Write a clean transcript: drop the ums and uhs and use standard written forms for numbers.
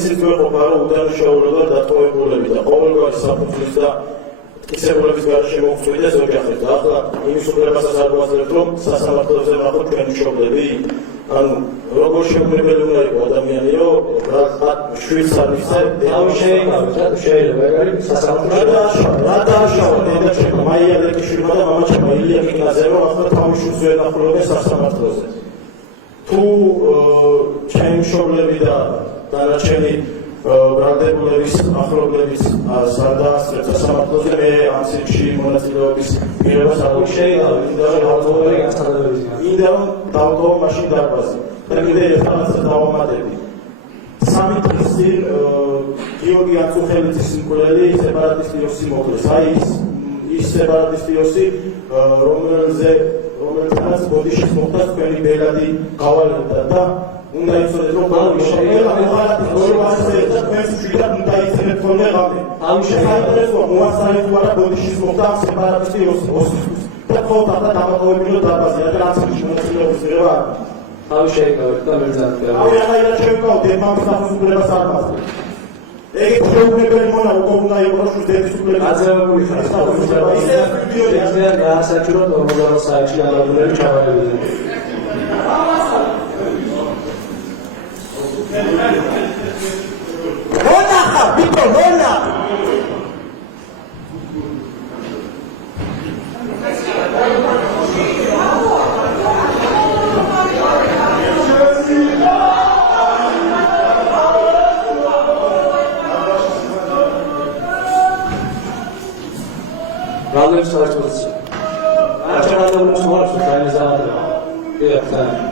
ისიც გვეყოფა, რომ უდანაშაულებად დატოვებულები და ყოველგვარი საფუძვლის და მტკიცებულების გარეშე მოხვიდეს ოჯახებს და ახლა იმის უფლებასაც არ გვაძლევთ, რომ სასამართლოზე ვნახოთ ჩვენი მშობლები. ანუ როგორ შეუძლებელი უნდა იყოს ადამიანიო, რა შვიდს არ მისცე, შეიძლება რა დააშავა დედაჩემო მაია ლეკიშვილმა და მამაჩემო ილია კინაძემო ახლა თავის შვილს ვენახულობენ სასამართლოზე. თუ ჩემი მშობლები და დანარჩენი ბრალდებულების ახლობლების არ დაასწრეთ სასამართლოზე, მე ამ წიგნში მონაწილეობის მიღებას არ მინდა რომ დავტოვო მაშინ დარბაზი. და კიდევ ერთმანეთს დავამატები. 3 დღის წინ გიორგი აწუხელიძის მკვლელი სეპარატისტი ოსი მოკლეს. აი ის სეპარატისტი ოსი, რომელთანაც ბოდიშის მოხდა თქვენი ბელადი გავალებდა და უნდა იცოდეთ, რომ შეეღა თქვენს შვილად უნდა იცინეთ ხოლმე ღამე. შეხაიბრესო მოასწრეთ თუ არა ბოდიშის მოხდა სეპარატისტი ოსისთვის. და ხოლმე ახლა დამატოვებინო დარბაზი, რადგან აცილში მონაწილეობის მიღება არ აქვს. თავი შეიკავეთ და მერზანტი. რა შევკავდე მამის სახელმწიფოებას არ მაქვს. ეგ შეუძლებელი მონა უკვე უნდა იყოს რომ დედის უფლება აძლევებული ხარ. ისე გაასაჭირო 40 საათში აღებული ჩავარდები. მონახა, ბიტო, მონა. Random starts. After random starts, time is out. Yeah, time.